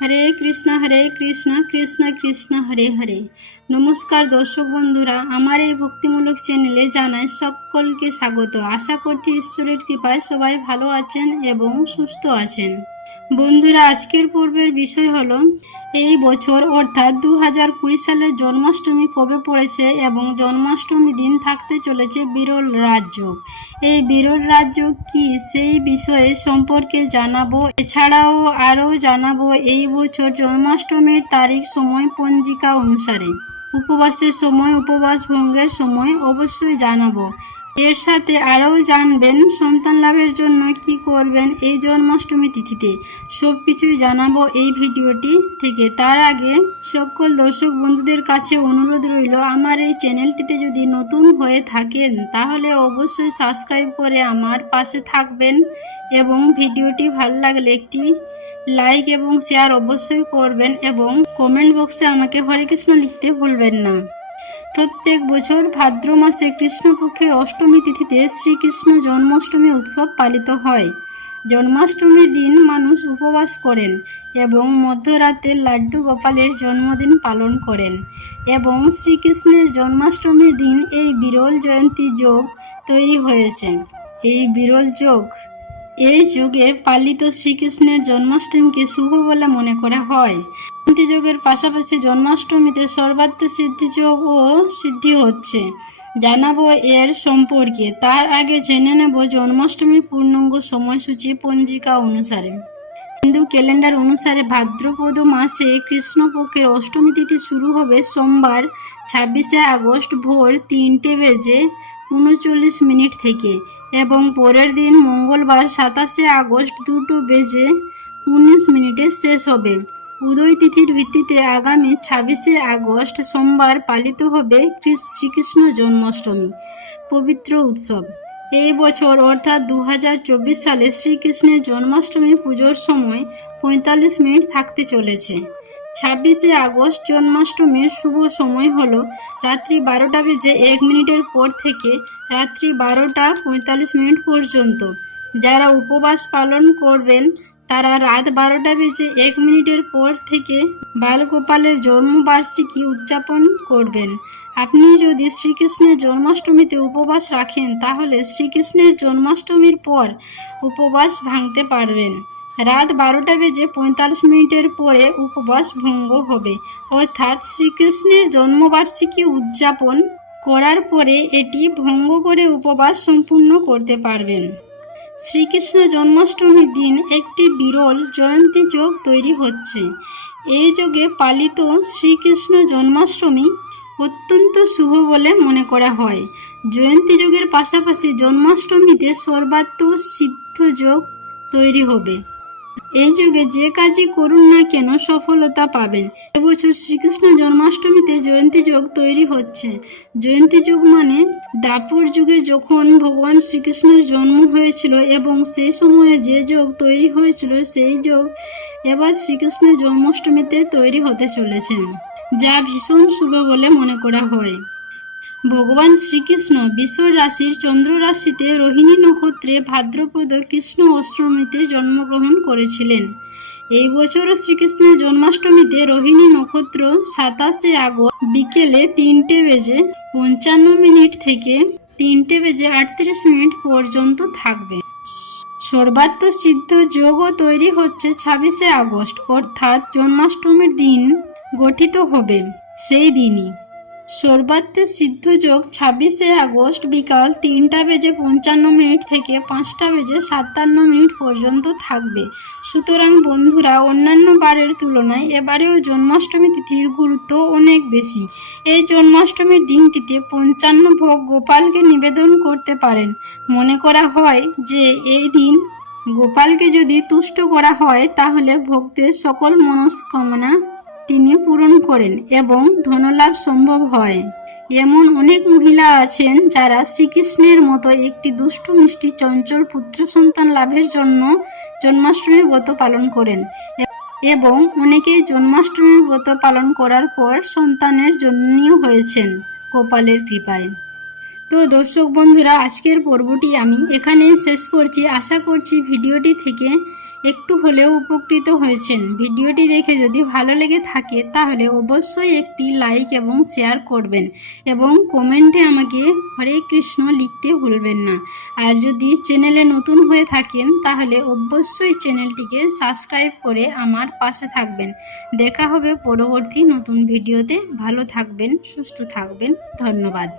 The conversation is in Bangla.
হরে কৃষ্ণ কৃষ্ণ কৃষ্ণ হরে হরে। নমস্কার দর্শক বন্ধুরা, আমার এই ভক্তিমূলক চ্যানেলে জানাই সকলকে স্বাগত। আশা করছি ঈশ্বরের কৃপায় সবাই ভালো আছেন এবং সুস্থ আছেন। বন্ধুরা, আজকের পর্বের বিষয় হলো এই বছর অর্থাৎ 2020 সালের জন্মাষ্টমী কবে পড়েছে এবং জন্মাষ্টমী দিন থাকতে চলেছে বিরল রাজযোগ। এই বিরল রাজযোগ কি সেই বিষয়ে সম্পর্কে জানাবো। এছাড়াও আরও জানাবো এই বছর জন্মাষ্টমীর তারিখ, সময় পঞ্জিকা অনুসারে, উপবাসের সময়, উপবাস ভঙ্গের সময় অবশ্যই জানাবো। এর সাথে আরও জানবেন সন্তান লাভের জন্য কি করবেন এই জন্মাষ্টমী তিথিতে। সব কিছুই জানাবো এই ভিডিওটি থেকে। তার আগে সকল দর্শক বন্ধুদের কাছে অনুরোধ রইল, আমার এই চ্যানেলটিতে যদি নতুন হয়ে থাকেন তাহলে অবশ্যই সাবস্ক্রাইব করে আমার পাশে থাকবেন এবং ভিডিওটি ভালো লাগলে একটি লাইক এবং শেয়ার অবশ্যই করবেন এবং কমেন্ট বক্সে আমাকে হরে কৃষ্ণ লিখতে ভুলবেন না। প্রত্যেক বছর ভাদ্র মাসে কৃষ্ণপক্ষের অষ্টমী তিথিতে শ্রীকৃষ্ণ জন্মাষ্টমী উৎসব পালিত হয়। জন্মাষ্টমীর দিন মানুষ উপবাস করেন এবং মধ্যরাতে লাড্ডু গোপালের জন্মদিন পালন করেন এবং শ্রীকৃষ্ণের জন্মাষ্টমীর দিন এই বিরল জয়ন্তী যোগ তৈরি হয়েছে। এই বিরল যোগ, এই যুগে পালিত শ্রীকৃষ্ণের জন্মাষ্টমীকে শুভ বলে মনে করা হয়। জয়ন্তী যোগের পাশাপাশি জন্মাষ্টমীতে সর্বাত্ম সিদ্ধি যোগ ও সিদ্ধি হচ্ছে। জানাবো এর সম্পর্কে। তার আগে জেনে নেব জন্মাষ্টমীর পূর্ণাঙ্গ সময়সূচি পঞ্জিকা অনুসারে। হিন্দু ক্যালেন্ডার অনুসারে ভাদ্রপদ মাসে কৃষ্ণপক্ষের অষ্টমী তিথি শুরু হবে সোমবার 26শে আগস্ট ভোর 3:39 থেকে এবং পরের দিন মঙ্গলবার 27শে আগস্ট 2:19 শেষ হবে। উদয় তিথির ভিত্তিতে আগামী 26শে আগস্ট সোমবার পালিত হবে শ্রীকৃষ্ণ জন্মাষ্টমী পবিত্র উৎসব। এই বছর অর্থাৎ 2024 সালে শ্রীকৃষ্ণের জন্মাষ্টমী পুজোর সময় 45 মিনিট থাকতে চলেছে। 26শে আগস্ট জন্মাষ্টমীর শুভ সময় হলো রাত্রি 12:01 পর থেকে রাত্রি 12:45 পর্যন্ত। যারা উপবাস পালন করবেন তারা রাত 12:01 পর থেকে বালগোপালের জন্মবার্ষিকী উদযাপন করবেন। আপনি যদি শ্রীকৃষ্ণের জন্মাষ্টমীতে উপবাস রাখেন তাহলে শ্রীকৃষ্ণের জন্মাষ্টমীর পর উপবাস ভাঙতে পারবেন। রাত 12:45 পরে উপবাস ভঙ্গ হবে, অর্থাৎ শ্রীকৃষ্ণের জন্মবার্ষিকী উদযাপন করার পরে এটি ভঙ্গ করে উপবাস সম্পূর্ণ করতে পারবেন। শ্রীকৃষ্ণ জন্মাষ্টমীর দিন একটি বিরল জয়ন্তী যোগ তৈরি হচ্ছে। এই যোগে পালিত শ্রীকৃষ্ণ জন্মাষ্টমী অত্যন্ত শুভ বলে মনে করা হয়। জয়ন্তী যোগের পাশাপাশি জন্মাষ্টমীতে সর্বাত্ম সিদ্ধ যোগ তৈরি হবে। এই যুগে যে কাজই করুন না কেন সফলতা পাবেন। এবছর শ্রীকৃষ্ণ জন্মাষ্টমীতে জয়ন্তী যোগ তৈরি হচ্ছে। জয়ন্তী যোগ মানে দ্বাপর যুগে যখন ভগবান শ্রীকৃষ্ণের জন্ম হয়েছিল এবং সেই সময়ে যে যোগ তৈরি হয়েছিল সেই যোগ এবার শ্রীকৃষ্ণের জন্মাষ্টমীতে তৈরি হতে চলেছে, যা ভীষণ শুভ বলে মনে করা হয়। ভগবান শ্রীকৃষ্ণ বৃষ রাশির চন্দ্র রাশিতে রোহিণী নক্ষত্রে ভাদ্রপদ কৃষ্ণ অষ্টমীতে জন্মগ্রহণ করেছিলেন। এই বছরও শ্রীকৃষ্ণের জন্মাষ্টমীতে রোহিণী নক্ষত্র 27শে আগস্ট বিকেলে 3:55 থেকে 3:38 পর্যন্ত থাকবে। সর্বাত্ম সিদ্ধ যোগও তৈরি হচ্ছে 26শে আগস্ট, অর্থাৎ জন্মাষ্টমীর দিন গঠিত হবে সেই দিনই। সর্বাত্ম সিদ্ধ যোগ 26শে আগস্ট বিকাল 3:55 থেকে 5:57 পর্যন্ত থাকবে। সুতরাং বন্ধুরা, অন্যান্য বারের তুলনায় এবারেও জন্মাষ্টমী তিথির গুরুত্ব অনেক বেশি। এই জন্মাষ্টমীর দিনটিতে 55 ভোগ গোপালকে নিবেদন করতে পারেন। মনে করা হয় যে এই দিন গোপালকে যদি তুষ্ট করা হয় তাহলে ভক্তের সকল মনস্কামনা তিনি পূরণ করেন এবং ধনলাভ সম্ভব হয়। এমন অনেক মহিলা আছেন যারা শ্রীকৃষ্ণের মতো একটি দুষ্টু মিষ্টি চঞ্চল পুত্র সন্তান লাভের জন্য জন্মাষ্টমী ব্রত পালন করেন এবং অনেকেই জন্মাষ্টমী ব্রত পালন করার পর সন্তানের জন্মীয় হয়েছেন গোপালের কৃপায়। তো দর্শক বন্ধুরা, আজকের পর্বটি আমি এখানেই শেষ করছি। আশা করছি ভিডিওটি থেকে একটু হলেও উপকৃত হয়েছেন। ভিডিওটি দেখে যদি ভালো লেগে থাকে তাহলে অবশ্যই একটি লাইক এবং শেয়ার করবেন এবং কমেন্টে আমাকে হরে কৃষ্ণ লিখতে ভুলবেন না। আর যদি চ্যানেলে নতুন হয়ে থাকেন তাহলে অবশ্যই চ্যানেলটিকে সাবস্ক্রাইব করে আমার পাশে থাকবেন। দেখা হবে পরবর্তী নতুন ভিডিওতে। ভালো থাকবেন, সুস্থ থাকবেন। ধন্যবাদ।